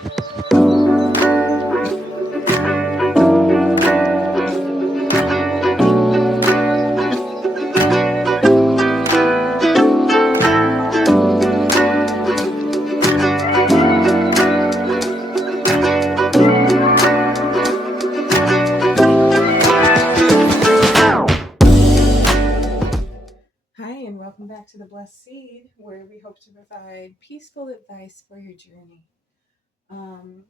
Hi, and welcome back to the Blessed Seed, where we hope to provide peaceful advice for your journey. Um,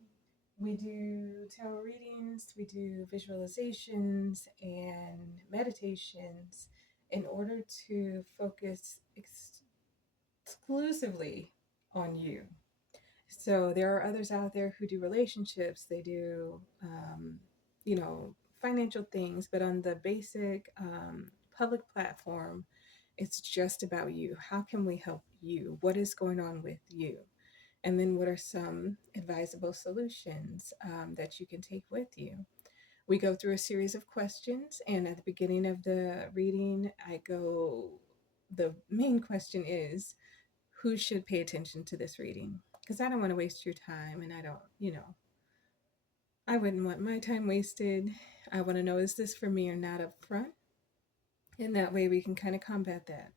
we do tarot readings, we do visualizations and meditations in order to focus exclusively on you. So there are others out there who do relationships, they do, you know, financial things, but on the basic public platform, it's just about you. How can we help you? What is going on with you? And then what are some advisable solutions that you can take with you? We go through a series of questions, and at the beginning of the reading, the main question is, who should pay attention to this reading? Because I don't want to waste your time, and I don't, I wouldn't want my time wasted. I want to know, is this for me or not up front? And that way we can kind of combat that.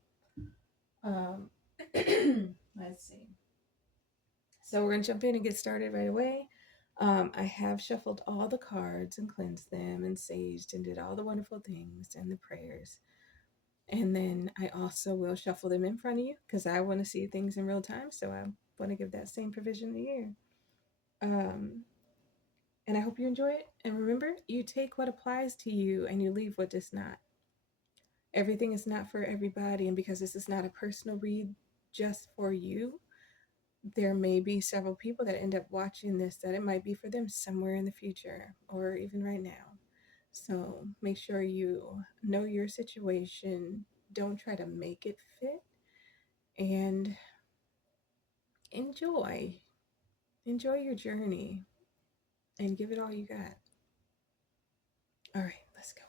Um, let's see. So we're going to jump in and get started right away. I have shuffled all the cards and cleansed them and saged and did all the wonderful things and the prayers. And then I also will shuffle them in front of you because I want to see things in real time. So I want to give that same provision to you. And I hope you enjoy it. And remember, you take what applies to you and you leave what does not. Everything is not for everybody. And because this is not a personal read just for you, there may be several people that end up watching this that it might be for them somewhere in the future or even right now. So make sure you know your situation. Don't try to make it fit and enjoy. Enjoy your journey and give it all you got. All right, let's go.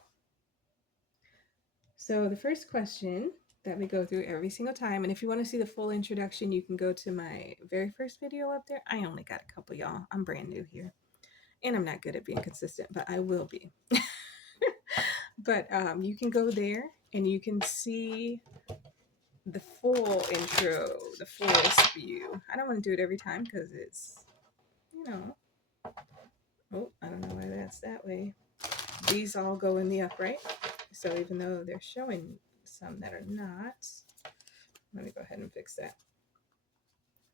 So the first question that we go through every single time, and if you want to see the full introduction, you can go to my very first video up there. I only got a couple, y'all. I'm brand new here. And I'm not good at being consistent, but I will be. But you can go there and you can see the full intro, the full spew. I don't want to do it every time because it's, you know, oh, I don't know why that's that way. These all go in the upright. So even though they're showing some that are not, let me go ahead and fix that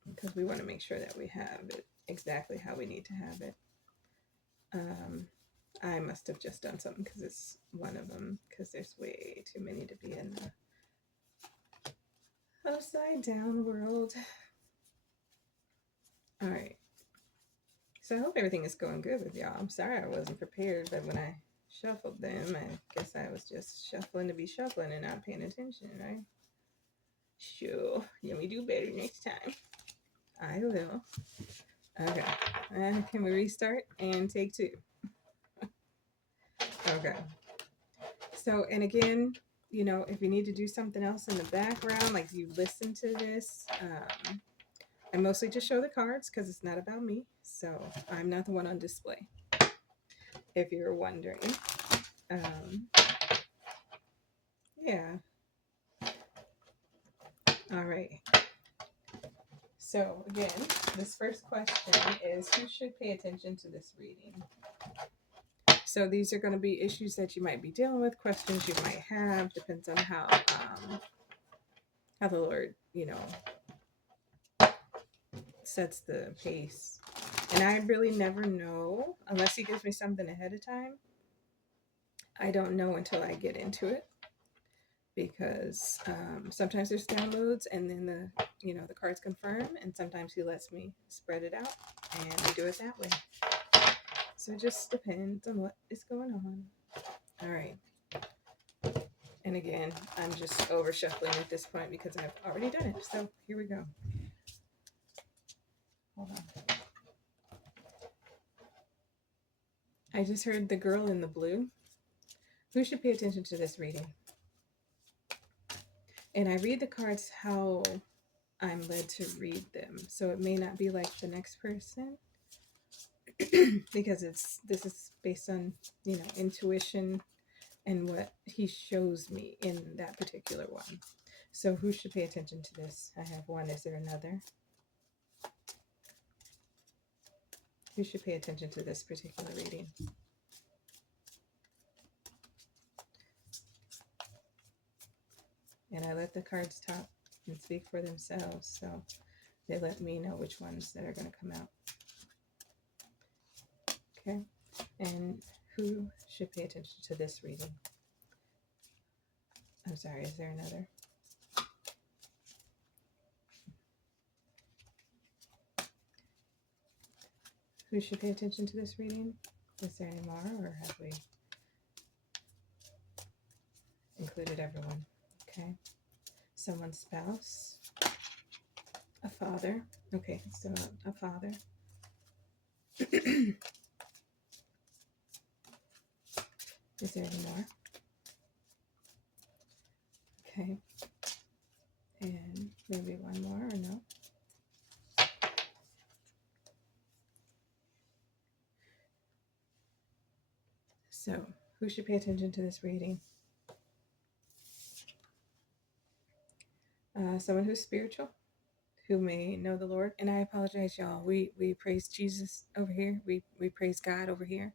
because we want to make sure that we have it exactly how we need to have it. I must have just done something because it's one of them because there's way too many to be in the upside down world. All right. So I hope everything is going good with y'all. I'm sorry I wasn't prepared, but when I shuffled them, I guess I was just shuffling to be shuffling and not paying attention, right? Sure. Let me do better next time. I will. Okay. Can we restart and take two? Okay. So, and again, you know, if you need to do something else in the background, like you listen to this, I mostly just show the cards because it's not about me. So I'm not the one on display, if you're wondering. Yeah. All right. So again, this first question is, who should pay attention to this reading? So these are going to be issues that you might be dealing with, questions you might have, depends on how the Lord, you know, sets the pace. And I really never know unless he gives me something ahead of time. I don't know until I get into it because sometimes there's downloads and then the cards confirm, and sometimes he lets me spread it out and we do it that way. So it just depends on what is going on. All right. And again, I'm just over shuffling at this point because I've already done it. So here we go. Hold on. I just heard the girl in the blue. Who should pay attention to this reading? And I read the cards how I'm led to read them. So it may not be like the next person. because this is based on, intuition and what he shows me in that particular one. So who should pay attention to this? I have one. Is there another? Who should pay attention to this particular reading? And I let the cards talk and speak for themselves. So they let me know which ones that are going to come out. Okay. And who should pay attention to this reading? I'm sorry, is there another? Who should pay attention to this reading? Is there any more, or have we included everyone? Okay. Someone's spouse, a father. Okay, so a father. Is there any more? Okay. And maybe one more, or no? So, who should pay attention to this reading? Someone who's spiritual, who may know the Lord. And I apologize, y'all. We praise Jesus over here. We praise God over here.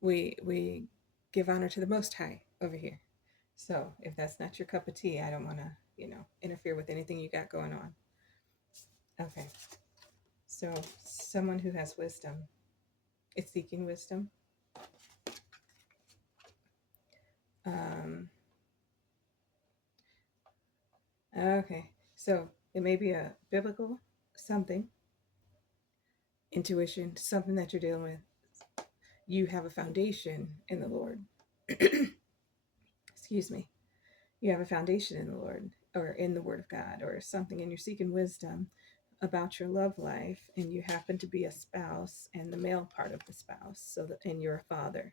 We give honor to the Most High over here. So if that's not your cup of tea, I don't want to, interfere with anything you got going on. Okay. So someone who has wisdom is seeking wisdom. Okay. So it may be a biblical something, intuition, something that you're dealing with. You have a foundation in the Lord. Excuse me. You have a foundation in the Lord or in the Word of God or something, and you're seeking wisdom about your love life, and you happen to be a spouse and the male part of the spouse, and you're a father.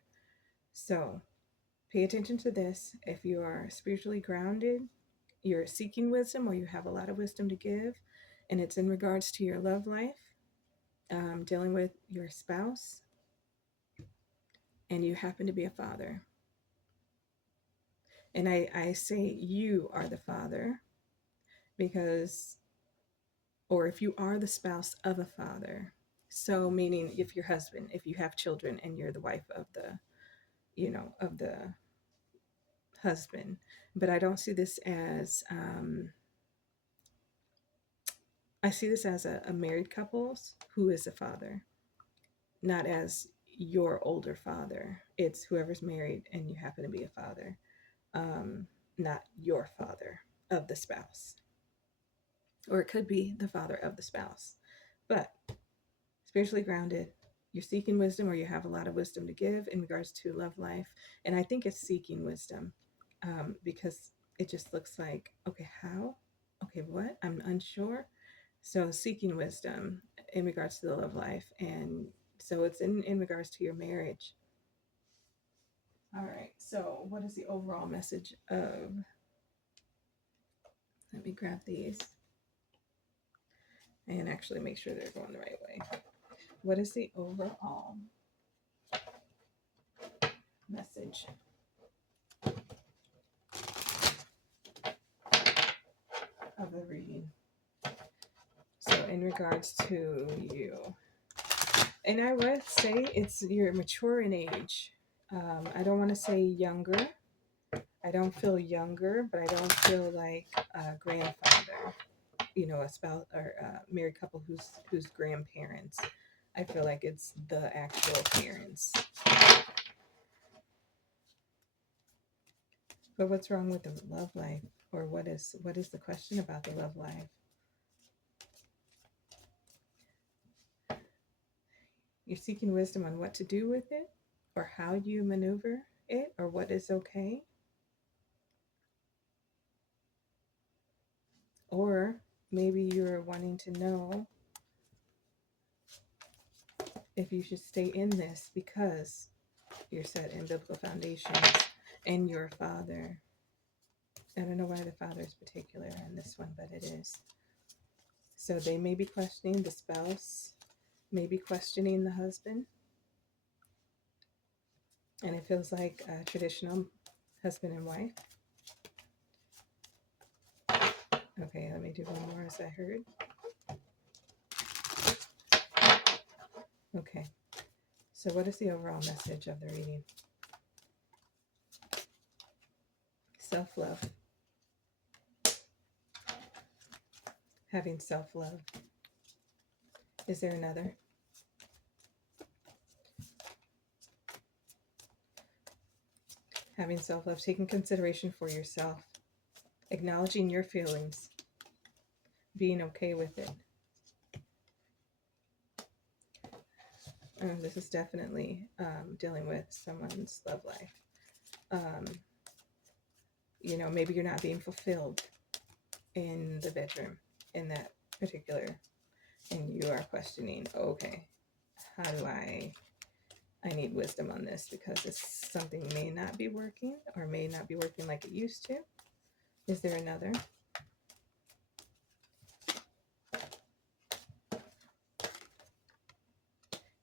So pay attention to this. If you are spiritually grounded, you're seeking wisdom, or you have a lot of wisdom to give, and it's in regards to your love life, dealing with your spouse, and you happen to be a father. And I say you are the father because, or if you are the spouse of a father, so meaning if your husband, if you have children and you're the wife of the, of the husband. But I don't see this as, I see this as a married couples who is a father, not as your older father. It's whoever's married and you happen to be a father, not your father of the spouse. Or it could be the father of the spouse. But spiritually grounded, you're seeking wisdom, or you have a lot of wisdom to give in regards to love life. And I think it's seeking wisdom, because it just looks like, okay, how? Okay, what? I'm unsure. So seeking wisdom in regards to the love life. And so it's in regards to your marriage. All right. So what is the overall message of, let me grab these and actually make sure they're going the right way. What is the overall message of the reading? So in regards to you, and I would say you're mature in age. I don't want to say younger. I don't feel younger, but I don't feel like a grandfather. A spouse or a married couple who's grandparents. I feel like it's the actual parents. But what's wrong with the love life, or what is the question about the love life? You're seeking wisdom on what to do with it, or how you maneuver it, or what is okay. Or maybe you're wanting to know if you should stay in this because you're set in biblical foundations and you're a father. I don't know why the father is particular in this one, but it is. So they may be questioning the spouse maybe questioning the husband, and it feels like a traditional husband and wife. Okay, let me do one more as I heard. Okay, so what is the overall message of the reading? Self-love. Having self-love. Is there another? Having self-love, taking consideration for yourself, acknowledging your feelings, being okay with it. This is definitely dealing with someone's love life. Maybe you're not being fulfilled in the bedroom in that particular, and you are questioning, okay, how do I need wisdom on this because something may not be working or may not be working like it used to. Is there another?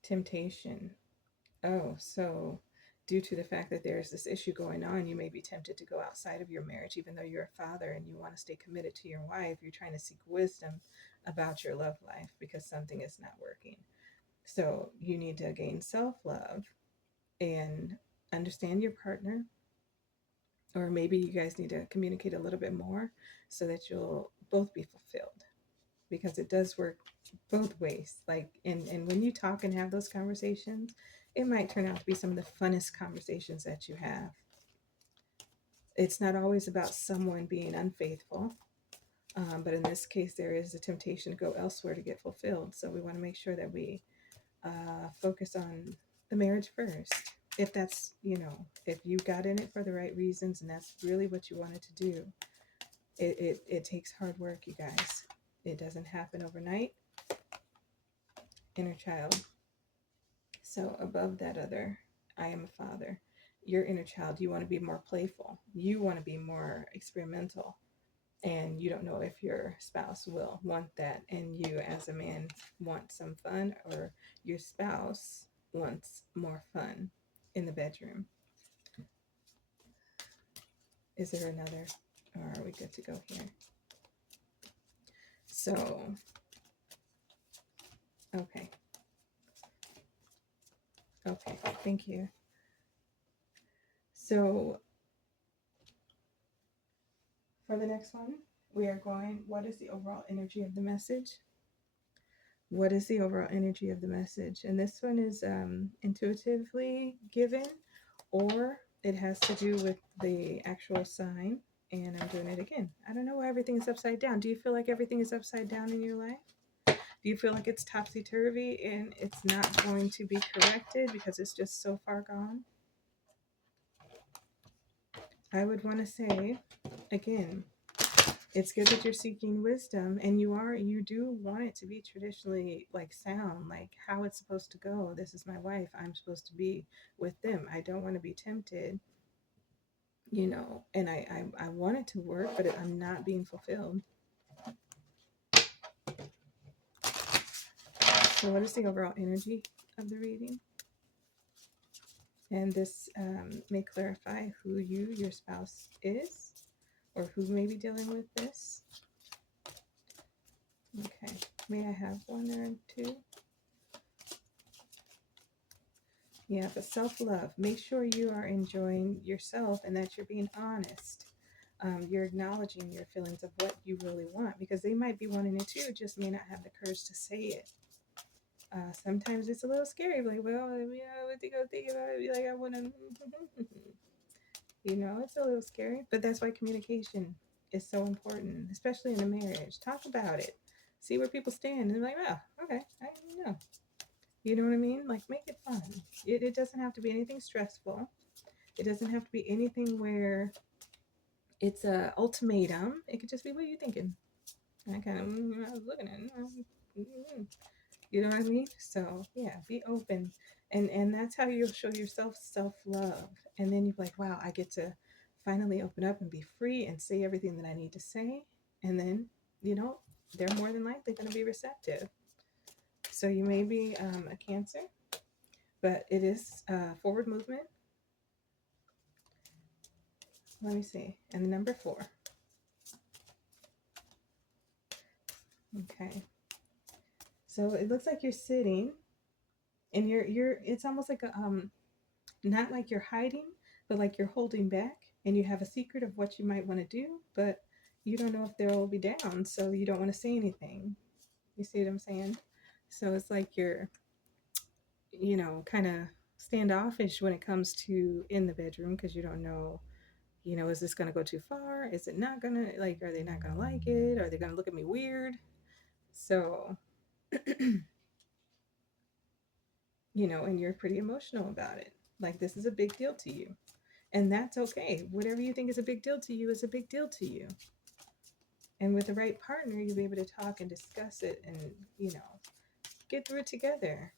Temptation. Oh, so due to the fact that there's this issue going on, you may be tempted to go outside of your marriage, even though you're a father and you want to stay committed to your wife. You're trying to seek wisdom about your love life because something is not working. So you need to gain self-love and understand your partner, or maybe you guys need to communicate a little bit more so that you'll both be fulfilled, because it does work both ways. Like, and when you talk and have those conversations, it might turn out to be some of the funnest conversations that you have. It's not always about someone being unfaithful, but in this case there is a temptation to go elsewhere to get fulfilled. So we want to make sure that we focus on the marriage first. If that's, if you got in it for the right reasons and that's really what you wanted to do, it takes hard work, you guys. It doesn't happen overnight. Inner child. So above that other, I am a father. Your inner child, you want to be more playful. You want to be more experimental. And you don't know if your spouse will want that. And you, as a man, want some fun, or your spouse wants more fun in the bedroom. Is there another? Or are we good to go here? So, okay. Okay, thank you. So, for the next one, we are going, what is the overall energy of the message? What is the overall energy of the message? And this one is intuitively given, or it has to do with the actual sign. And I'm doing it again. I don't know why everything is upside down. Do you feel like everything is upside down in your life? Do you feel like it's topsy-turvy and it's not going to be corrected because it's just so far gone? I would want to say, again, it's good that you're seeking wisdom, and you do want it to be traditionally like sound, like how it's supposed to go. This is my wife, I'm supposed to be with them. I don't want to be tempted, and I want it to work, but I'm not being fulfilled. So what is the overall energy of the reading? And this may clarify who your spouse is, or who may be dealing with this. Okay, may I have one or two? Yeah, but self-love. Make sure you are enjoying yourself and that you're being honest. You're acknowledging your feelings of what you really want, because they might be wanting it too, just may not have the courage to say it. Sometimes it's a little scary, like, well, what they gonna think about it? Be like, I want to, it's a little scary. But that's why communication is so important, especially in a marriage. Talk about it. See where people stand, and they're like, oh, okay, I don't know. You know what I mean? Like, make it fun. It doesn't have to be anything stressful. It doesn't have to be anything where it's a ultimatum. It could just be, what are you thinking? I kind of, I was looking at it. You know what I mean? So, yeah, be open. And that's how you'll show yourself self-love. And then you're like, wow, I get to finally open up and be free and say everything that I need to say. And then, they're more than likely going to be receptive. So you may be a Cancer, but it is forward movement. Let me see. And the number 4. Okay. So it looks like you're sitting and you're it's almost like a not like you're hiding, but like you're holding back and you have a secret of what you might want to do, but you don't know if they'll be down, so you don't want to say anything. You see what I'm saying? So it's like you're, kind of standoffish when it comes to in the bedroom because you don't know, is this going to go too far? Is it not going to, like, are they not going to like it? Are they going to look at me weird? So, and you're pretty emotional about it. Like, this is a big deal to you. And that's okay. Whatever you think is a big deal to you is a big deal to you. And with the right partner, you'll be able to talk and discuss it and, get through it together.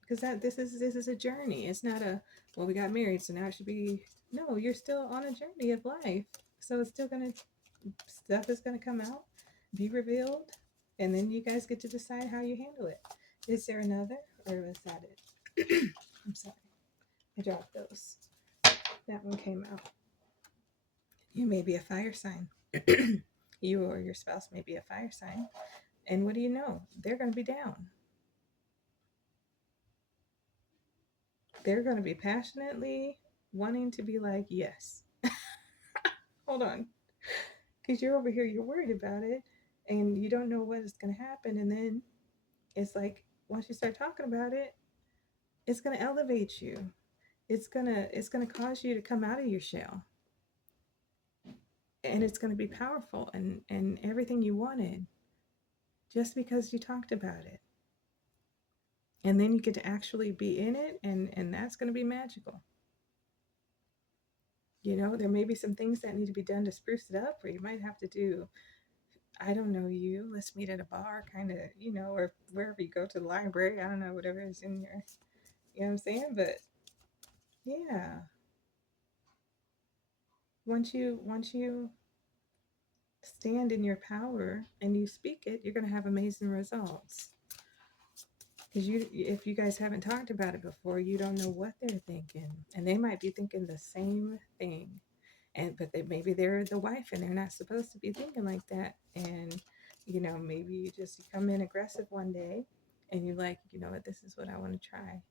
Because this is a journey. It's not a, well, we got married, so now it should be, no, you're still on a journey of life. So it's still gonna, stuff is gonna come out, be revealed, and then you guys get to decide how you handle it. Is there another, or was that it? I'm sorry, I dropped those. That one came out. You may be a fire sign. You or your spouse may be a fire sign. And what do you know? They're going to be down. They're going to be passionately wanting to be like, yes. Hold on. Because you're over here, you're worried about it, and you don't know what is going to happen. And then it's like, once you start talking about it, it's going to elevate you. It's gonna cause you to come out of your shell, and it's going to be powerful and everything you wanted just because you talked about it. And then you get to actually be in it, and that's going to be magical. There may be some things that need to be done to spruce it up, or you might have to do, I don't know, let's meet at a bar, kind of, or wherever you go, to the library, I don't know, whatever is in your, you know what I'm saying? But yeah, once you stand in your power and you speak it, you're going to have amazing results. Because if you guys haven't talked about it before, you don't know what they're thinking, and they might be thinking the same thing. But maybe they're the wife and they're not supposed to be thinking like that. And maybe you come in aggressive one day, and you're like, you know what, this is what I want to try,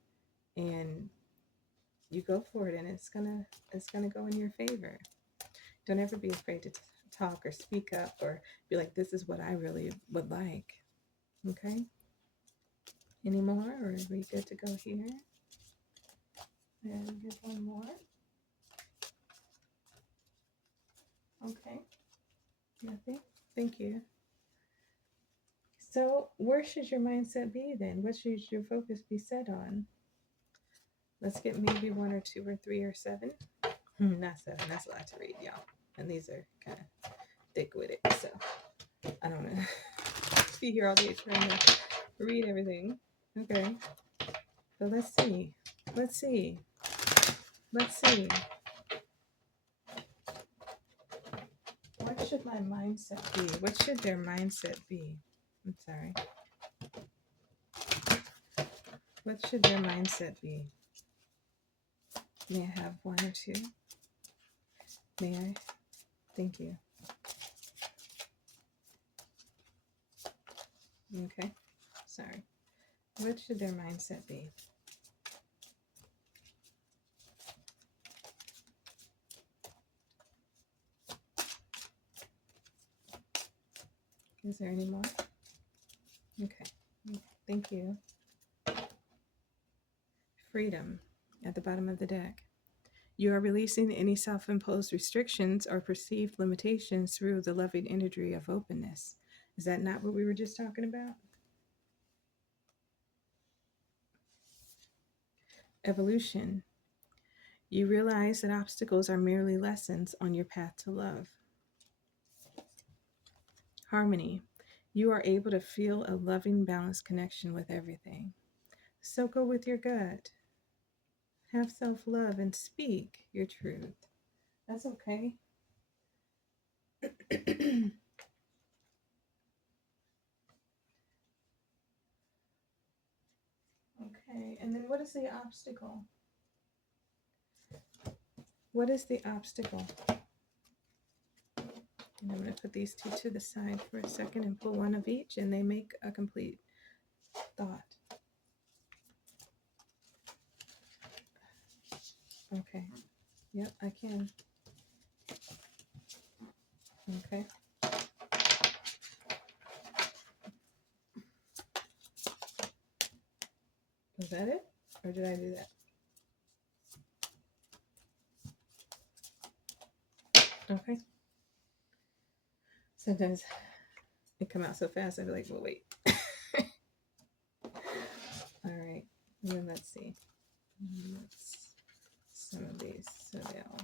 and you go for it, and it's gonna go in your favor. Don't ever be afraid to talk or speak up or be like, this is what I really would like. Okay. Any more, or are we good to go here? And get one more. Okay. Nothing. Thank you. So, where should your mindset be then? What should your focus be set on? Let's get maybe 1 or 2 or 3 or 7. Not 7. That's a lot to read, y'all. And these are kind of thick with it. So, I don't know. Be here all day trying to read everything. Okay. But let's see. Let's see. Let's see. What should my mindset be? What should their mindset be? I'm sorry. What should their mindset be? May I have 1 or 2? May I? Thank you. Okay. Sorry. What should their mindset be? Is there any more? Okay. Thank you. Freedom at the bottom of the deck. You are releasing any self-imposed restrictions or perceived limitations through the loving imagery of openness. Is that not what we were just talking about? Evolution. You realize that obstacles are merely lessons on your path to love. Harmony. You are able to feel a loving, balanced connection with everything. So go with your gut. Have self-love and speak your truth. That's okay. Okay, and then what is the obstacle? What is the obstacle? And I'm going to put these two to the side for a second and pull one of each, and they make a complete thought. Okay. Yep, I can. Okay. Was that it? Or did I do that? Okay. Sometimes it come out so fast, I'd be like, well, wait. All right. And then let's see. Let's some of these so they'll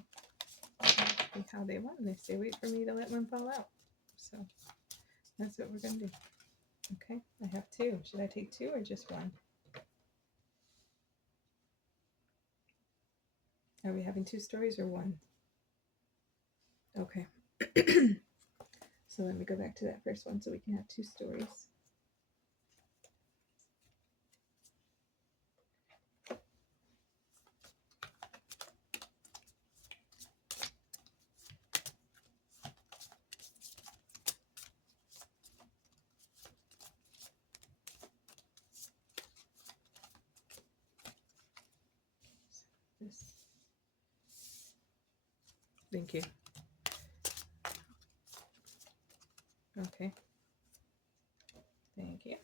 be how they want. They say wait for me to let one fall out. So that's what we're going to do. Okay. I have two. Should I take two or just one? Are we having two stories or one? Okay. So let me go back to that first one so we can have two stories. This. Thank you. Okay. Thank you.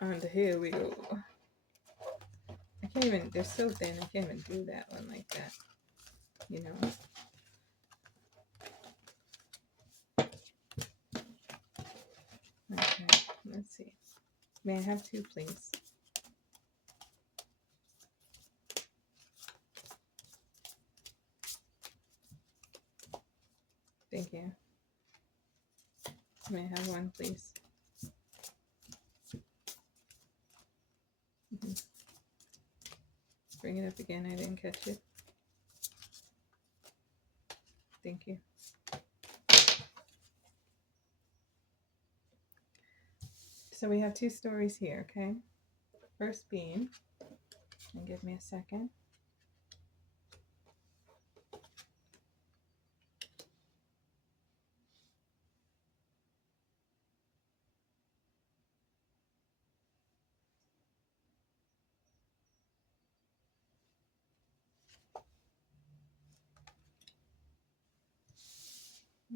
And here we go. I can't even, they're so thin, I can't even do that one like that. You know? Okay, let's see. May I have two, please? Thank you. May I have one, please? Bring it up again, I didn't catch it. Thank you. So we have two stories here, okay? First being, and give me a second.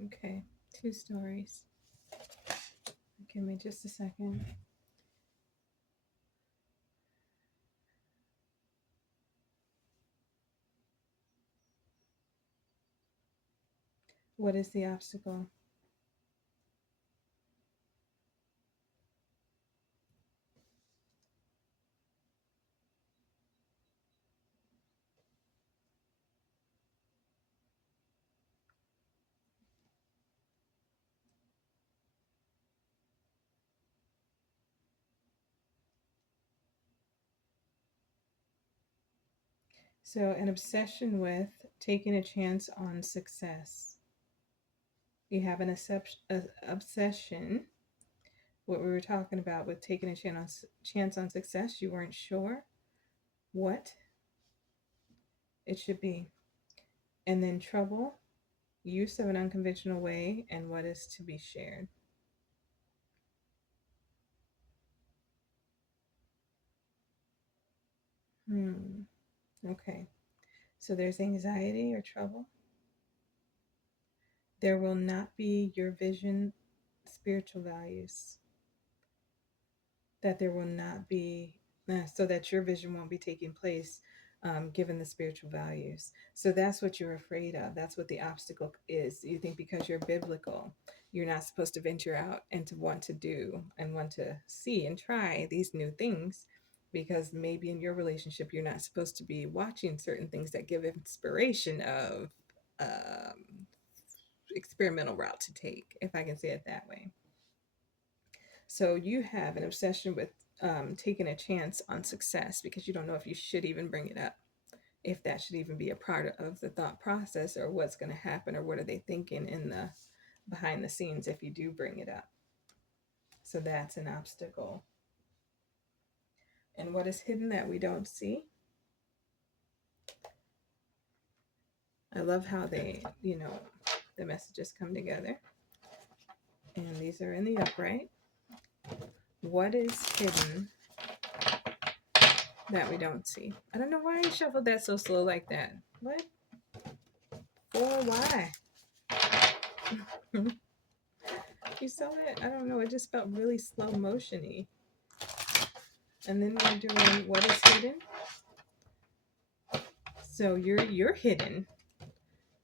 Okay, two stories. Give me just a second. What is the obstacle? So, an obsession with taking a chance on success. You have an obsession, what we were talking about with taking a chance on success. You weren't sure what it should be. And then trouble, use of an unconventional way, and what is to be shared. Okay. So there's anxiety or trouble. There will not be your vision, spiritual values. That there will not be, so that your vision won't be taking place given the spiritual values. So that's what you're afraid of. That's what the obstacle is. You think because you're biblical, you're not supposed to venture out and to want to do and want to see and try these new things because maybe in your relationship, you're not supposed to be watching certain things that give inspiration of experimental route to take, if I can say it that way. So you have an obsession with taking a chance on success because you don't know if you should even bring it up, if that should even be a part of the thought process, or what's going to happen, or what are they thinking in the behind the scenes if you do bring it up. So that's an obstacle. And what is hidden that we don't see? I love how the messages come together. And these are in the upright. What is hidden that we don't see? I don't know why I shuffled that so slow like that. What? For why? You saw it? I don't know. It just felt really slow motiony. And then we're doing what is hidden. So you're hidden.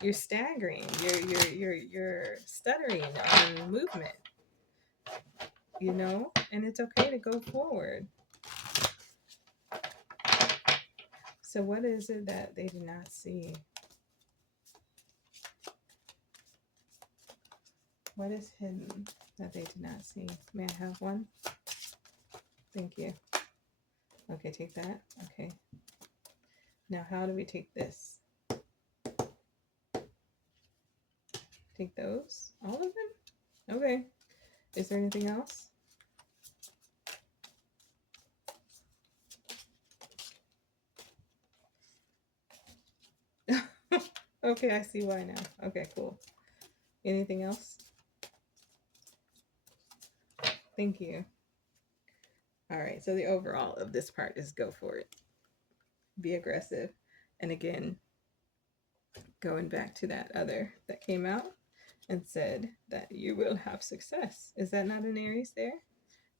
You're staggering. You're stuttering on movement. And it's okay to go forward. So what is it that they do not see? What is hidden that they do not see? May I have one? Thank you. Okay, take that. Okay. Now, how do we take this? Take those? All of them? Okay. Is there anything else? Okay, I see why now. Okay, cool. Anything else? Thank you. All right, so the overall of this part is go for it. Be aggressive. And again, going back to that other that came out and said that you will have success. Is that not an Aries there?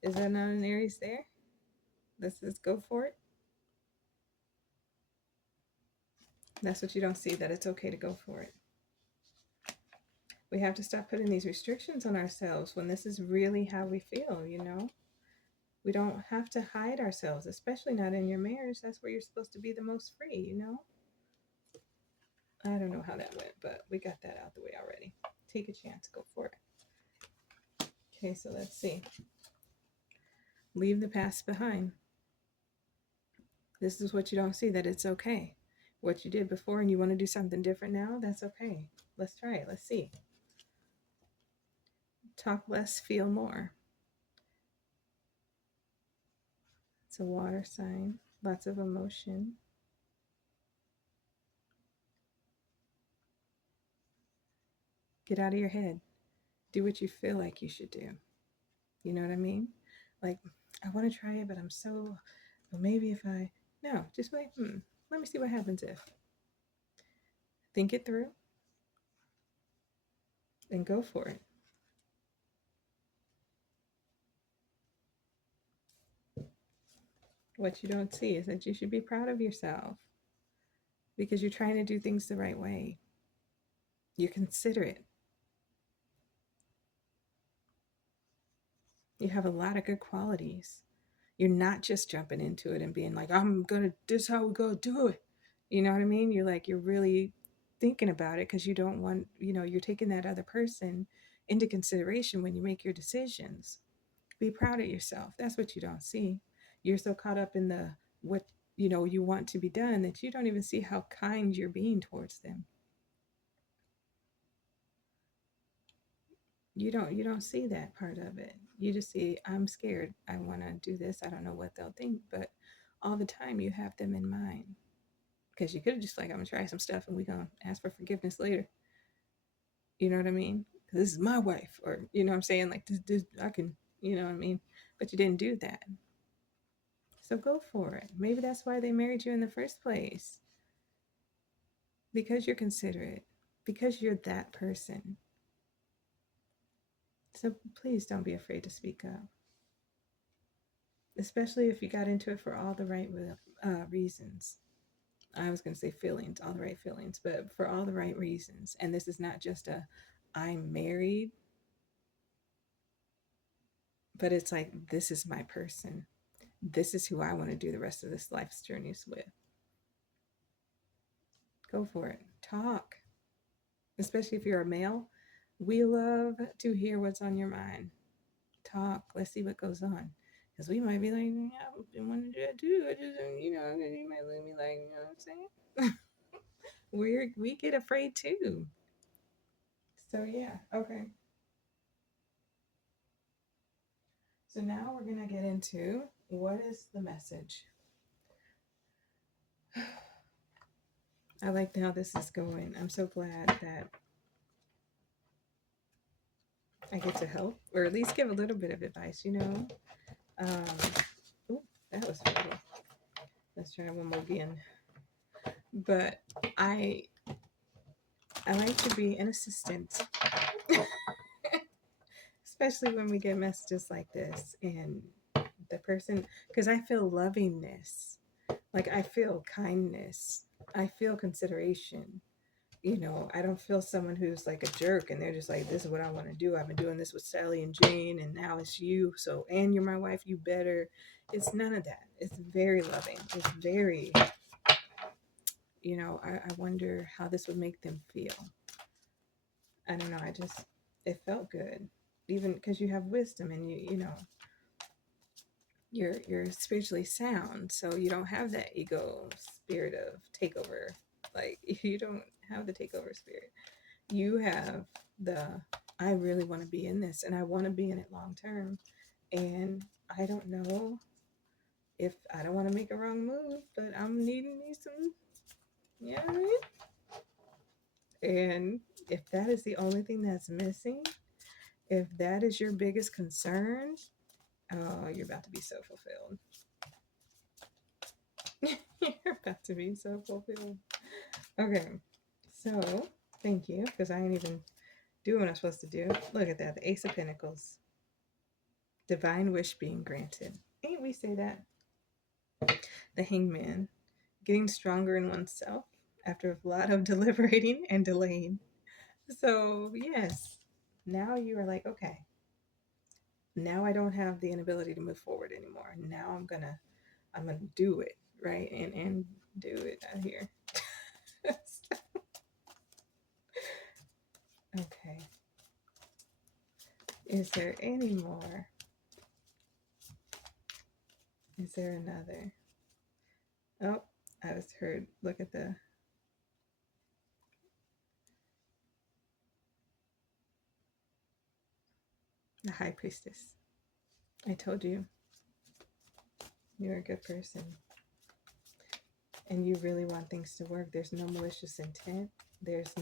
Is that not an Aries there? This is go for it. That's what you don't see, that it's okay to go for it. We have to stop putting these restrictions on ourselves when this is really how we feel. We don't have to hide ourselves, especially not in your marriage. That's where you're supposed to be the most free. I don't know how that went, but we got that out the way already. Take a chance, go for it. Okay, so let's see. Leave the past behind. This is what you don't see, that it's okay. What you did before and you want to do something different now, that's okay. Let's try it. Let's see. Talk less, feel more. It's a water sign, lots of emotion. Get out of your head. Do what you feel like you should do. You know what I mean? Like, I want to try it, but well, maybe if I, no, just like, let me see what happens if. Think it through and go for it. What you don't see is that you should be proud of yourself because you're trying to do things the right way. You're considerate. You have a lot of good qualities. You're not just jumping into it and being like, this is how we go do it. You know what I mean? You're really thinking about it because you don't want, you're taking that other person into consideration when you make your decisions. Be proud of yourself. That's what you don't see. You're so caught up in the what you want to be done that you don't even see how kind you're being towards them. You don't see that part of it. You just see, I'm scared, I want to do this, I don't know what they'll think, but all the time you have them in mind, because you could have just like, I'm gonna try some stuff and we're gonna ask for forgiveness later. You know what I mean? This is my wife, or you know what I'm saying, like this I can, you know what I mean, but you didn't do that. So go for it. Maybe that's why they married you in the first place, because you're considerate, because you're that person. So please don't be afraid to speak up, especially if you got into it for all the right reasons. I was going to say feelings, all the right feelings, but for all the right reasons. And this is not just I'm married, but it's like, this is my person. This is who I want to do the rest of this life's journeys with. Go for it. Talk, especially if you're a male. We love to hear what's on your mind. Talk. Let's see what goes on. Because we might be like, yeah, I want to do that too. I just, you might look at me like, you know what I'm saying? We get afraid too. So yeah, okay. So now we're going to get into what is the message. I like how this is going. I'm so glad that I get to help or at least give a little bit of advice, you know. Um, ooh, that was funny. Let's try one more again. But I I like to be an assistant, especially when we get messages like this and the person, because I feel lovingness, like I feel kindness, I feel consideration. You know, I don't feel someone who's like a jerk and they're just like, this is what I want to do. I've been doing this with Sally and Jane, and now it's you. So, and you're my wife, you better. It's none of that. It's very loving. It's very, you know, I wonder how this would make them feel. I don't know. It felt good. Even because you have wisdom and you know, you're spiritually sound. So you don't have that ego spirit of takeover. Like, you don't have the takeover spirit. You have the I really want to be in this and I want to be in it long term. And I don't know if I don't want to make a wrong move, but I'm needing me some, yeah. You know, and if that is the only thing that's missing, if that is your biggest concern, oh, you're about to be so fulfilled. You're about to be so fulfilled. Okay, so thank you, because I ain't even doing what I'm supposed to do. Look at that, the Ace of Pentacles. Divine wish being granted. Ain't we say that? The Hangman. Getting stronger in oneself after a lot of deliberating and delaying. So, yes, now you are like, okay, now I don't have the inability to move forward anymore. Now I'm gonna do it, right? And do it out here. Okay. Is there any more? Is there another? Oh, I just heard. Look at the High Priestess. I told you, you're a good person. And you really want things to work. There's no malicious intent. There's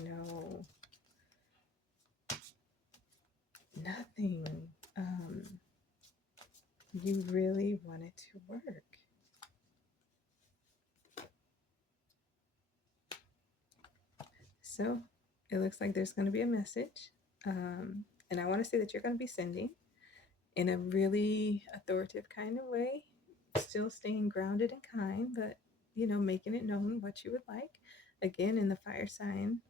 nothing. You really want it to work. So it looks like there's going to be a message. And I want to say that you're going to be sending in a really authoritative kind of way, still staying grounded and kind, but, you know, making it known what you would like. Again, in the fire sign,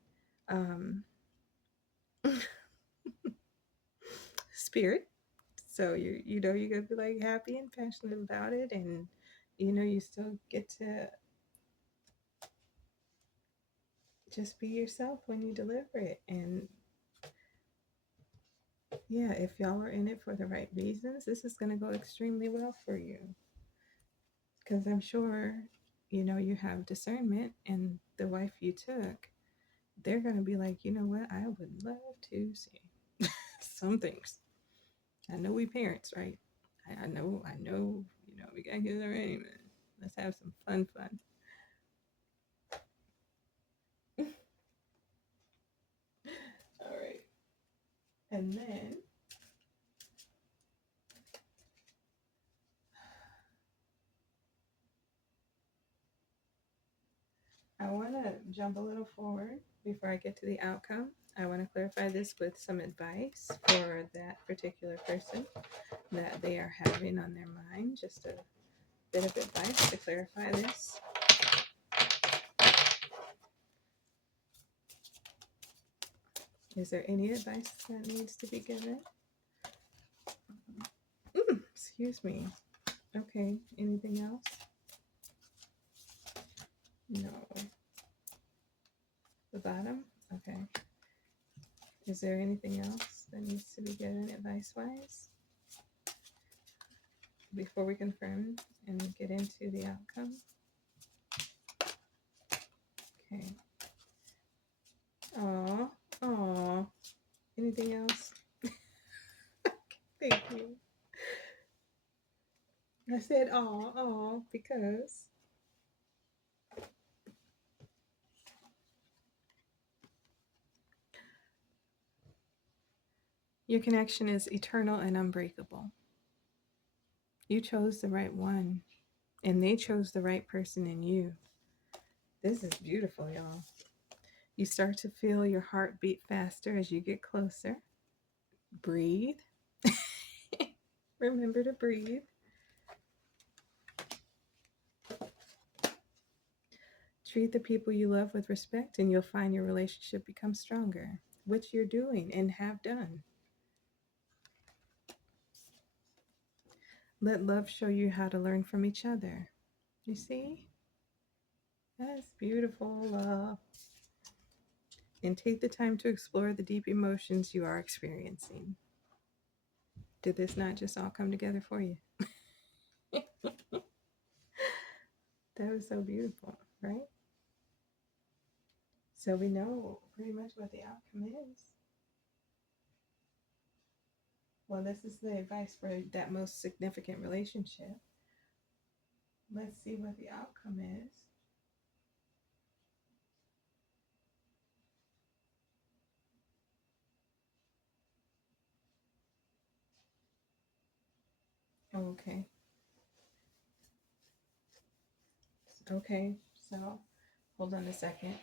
spirit. So you know you're gonna be like happy and passionate about it, and you know you still get to just be yourself when you deliver it. And yeah, if y'all are in it for the right reasons, this is gonna go extremely well for you. Because I'm sure, you know, you have discernment, and the wife you took, they're gonna be like, you know what, I would love to see some things. I know we parents, right? I know, you know, we got kids already, man. Let's have some fun. All right. And then I want to jump a little forward before I get to the outcome. I want to clarify this with some advice for that particular person that they are having on their mind. Just a bit of advice to clarify this. Is there any advice that needs to be given? Excuse me. Okay. Anything else? No. The bottom? Okay. Is there anything else that needs to be given advice wise before we confirm and get into the outcome? Okay. Aw. Anything else? Thank you. I said, oh, because your connection is eternal and unbreakable. You chose the right one, and they chose the right person in you. This is beautiful, y'all. You start to feel your heart beat faster as you get closer. Breathe. Remember to breathe. Treat the people you love with respect, and you'll find your relationship becomes stronger, which you're doing and have done. Let love show you how to learn from each other. You see? That's beautiful, love. And take the time to explore the deep emotions you are experiencing. Did this not just all come together for you? That was so beautiful, right? So we know pretty much what the outcome is. Well, this is the advice for that most significant relationship. Let's see what the outcome is. Okay. Okay. So hold on a second.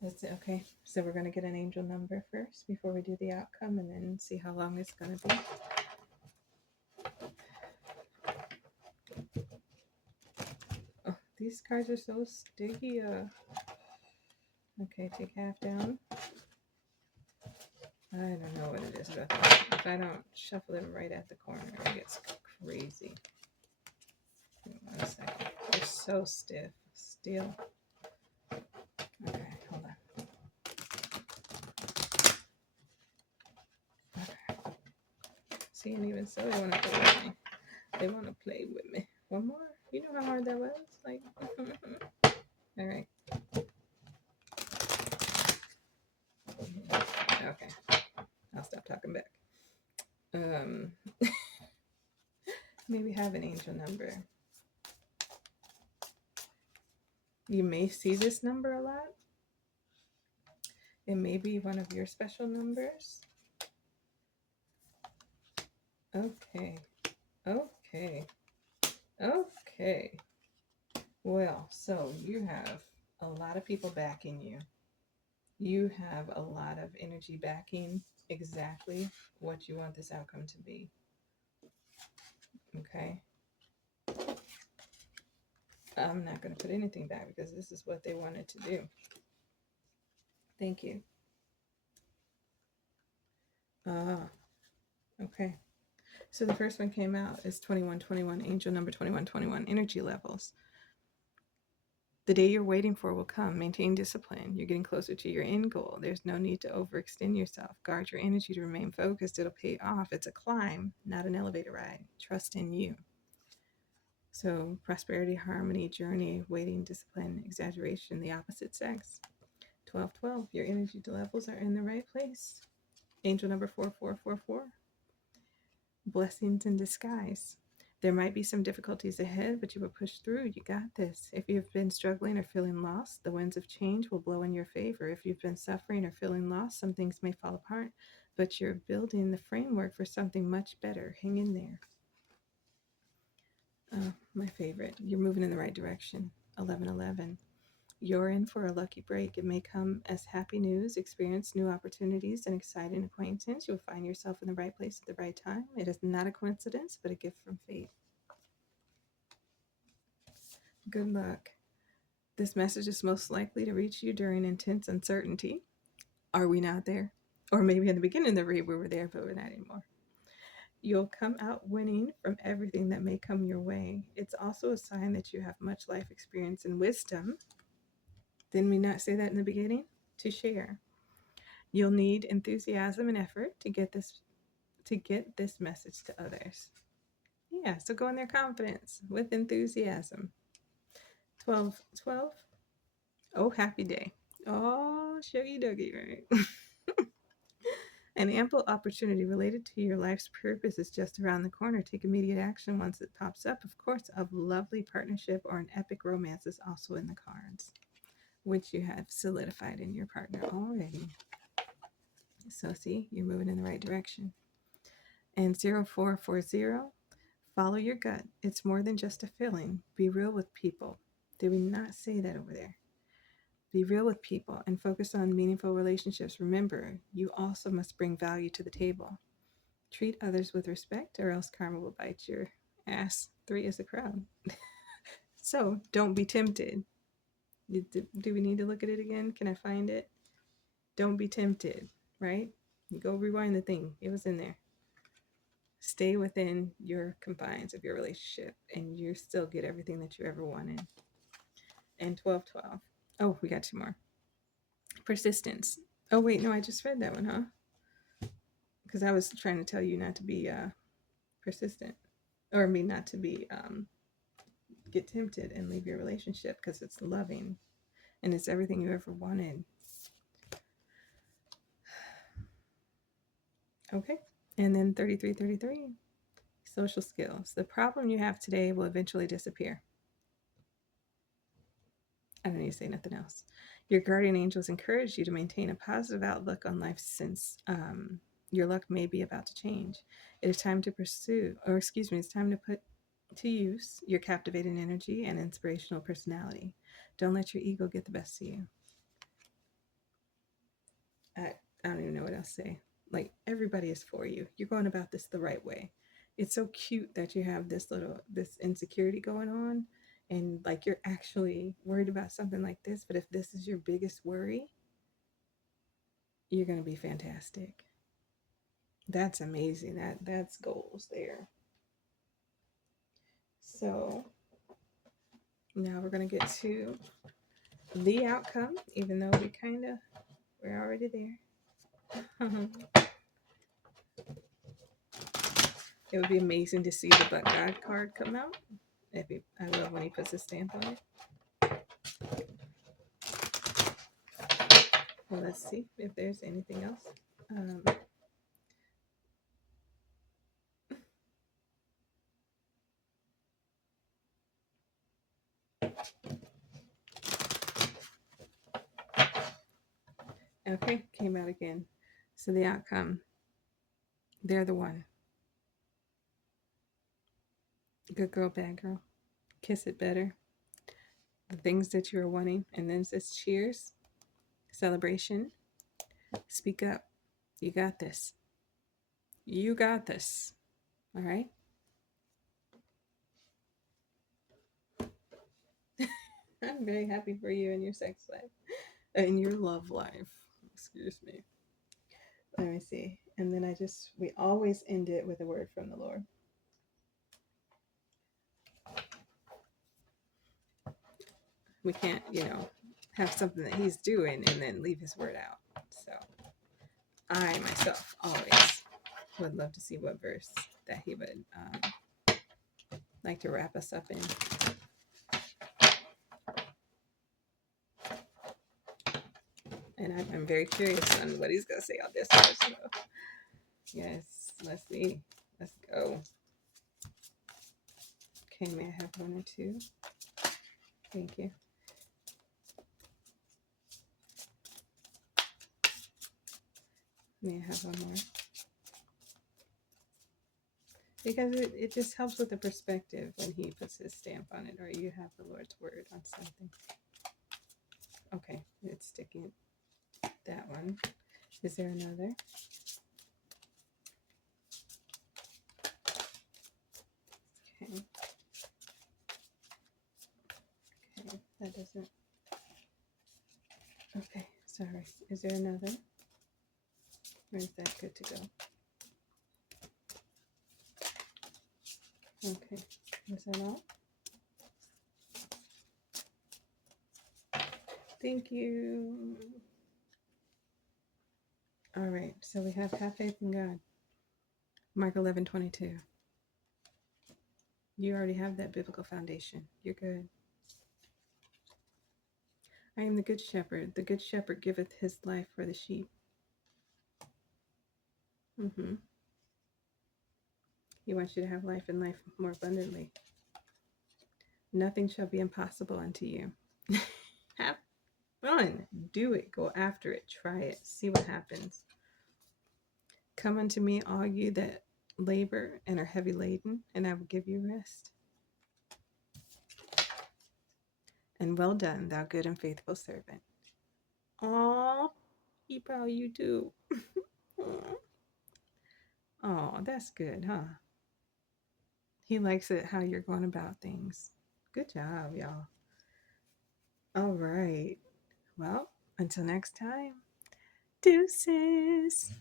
That's it. Okay. So we're going to get an angel number first before we do the outcome and then see how long it's going to be. Oh, these cards are so sticky. Okay, take half down. I don't know what it is, but if I don't shuffle it right at the corner, it gets crazy. 1 second. They're so stiff. Still. Okay, hold on. Okay. See, and even so, they want to play with me. They want to play with me. One more. You know how hard that was? Like, all right. Okay. I'll stop talking back. Maybe have an angel number. You may see this number a lot. It may be one of your special numbers. Okay. Okay. Okay. Well, so you have a lot of people backing you. You have a lot of energy backing exactly what you want this outcome to be. Okay. I'm not going to put anything back because this is what they wanted to do. Thank you. Okay. So the first one came out is 2121, angel number 2121, energy levels. The day you're waiting for will come. Maintain discipline. You're getting closer to your end goal. There's no need to overextend yourself. Guard your energy to remain focused. It'll pay off. It's a climb, not an elevator ride. Trust in you. So, prosperity, harmony, journey, waiting, discipline, exaggeration, the opposite sex. 1212, your energy levels are in the right place. Angel number 4444, blessings in disguise. There might be some difficulties ahead, but you will push through. You got this. If you've been struggling or feeling lost, the winds of change will blow in your favor. If you've been suffering or feeling lost, some things may fall apart, but you're building the framework for something much better. Hang in there. My favorite. You're moving in the right direction. 1111. You're in for a lucky break. It may come as happy news, experience new opportunities, and exciting acquaintance. You'll find yourself in the right place at the right time. It is not a coincidence, but a gift from fate. Good luck. This message is most likely to reach you during intense uncertainty. Are we not there? Or maybe in the beginning of the read we were there, but we're not anymore. You'll come out winning from everything that may come your way. It's also a sign that you have much life experience and wisdom. Didn't we not say that in the beginning? To share. You'll need enthusiasm and effort to get this message to others. Yeah, so go in there confidence with enthusiasm. 12. Oh, happy day. Oh, shuggy duggy, right? An ample opportunity related to your life's purpose is just around the corner. Take immediate action once it pops up. Of course, a lovely partnership or an epic romance is also in the cards, which you have solidified in your partner already. So, see, you're moving in the right direction. And 0440, follow your gut. It's more than just a feeling. Be real with people. Did we not say that over there? Be real with people and focus on meaningful relationships. Remember, you also must bring value to the table. Treat others with respect, or else karma will bite your ass. 3 is a crowd. So don't be tempted. Do we need to look at it again? Can I find it? Don't be tempted, right? Go rewind the thing. It was in there. Stay within your confines of your relationship, and you still get everything that you ever wanted. And 1212. Oh, we got 2 more. Persistence. Oh, wait, no, I just read that one, huh? Because I was trying to tell you not to be persistent, or me not to be get tempted and leave your relationship, because it's loving and it's everything you ever wanted. Okay. And then 3333, social skills. The problem you have today will eventually disappear. I don't need to say nothing else. Your guardian angels encourage you to maintain a positive outlook on life, since your luck may be about to change. It is time to pursue, or excuse me, it's time to put to use your captivating energy and inspirational personality. Don't let your ego get the best of you. I don't even know what else to say. Like, everybody is for you. You're going about this the right way. It's so cute that you have this insecurity going on, and like you're actually worried about something like this. But if this is your biggest worry, you're going to be fantastic. That's amazing. That's goals there. So now we're going to get to the outcome, even though we're already there. It would be amazing to see the But God card come out. I love when he puts his stamp on it. Well, let's see if there's anything else. Okay, came out again. So the outcome, they're the one. Good girl, bad girl. Kiss it better. The things that you are wanting. And then it says cheers, celebration. Speak up. You got this. You got this. All right? I'm very happy for you in your sex life, in your love life. Excuse me. Let me see. And then we always end it with a word from the Lord. We can't, have something that he's doing and then leave his word out. So I myself always would love to see what verse that he would like to wrap us up in. And I'm very curious on what he's going to say on this one. So. Yes, let's see. Let's go. Okay, may I have 1 or 2? Thank you. May I have 1 more? Because it just helps with the perspective when he puts his stamp on it, or you have the Lord's word on something. Okay, it's sticking. That one. Is there another? Okay. Okay, that doesn't. Okay, sorry. Is there another? Or is that good to go? Okay, is that all? Thank you. All right, so we have faith in God. Mark 11:22. You already have that biblical foundation. You're good. I am the good shepherd. The good shepherd giveth his life for the sheep. Mm-hmm. He wants you to have life and life more abundantly. Nothing shall be impossible unto you. Have fun. Do it. Go after it. Try it. See what happens. Come unto me, all you that labor and are heavy laden, and I will give you rest. And well done, thou good and faithful servant. Aw, he proud of you too. Oh, that's good, huh? He likes it how you're going about things. Good job, y'all. All right. Well, until next time, deuces.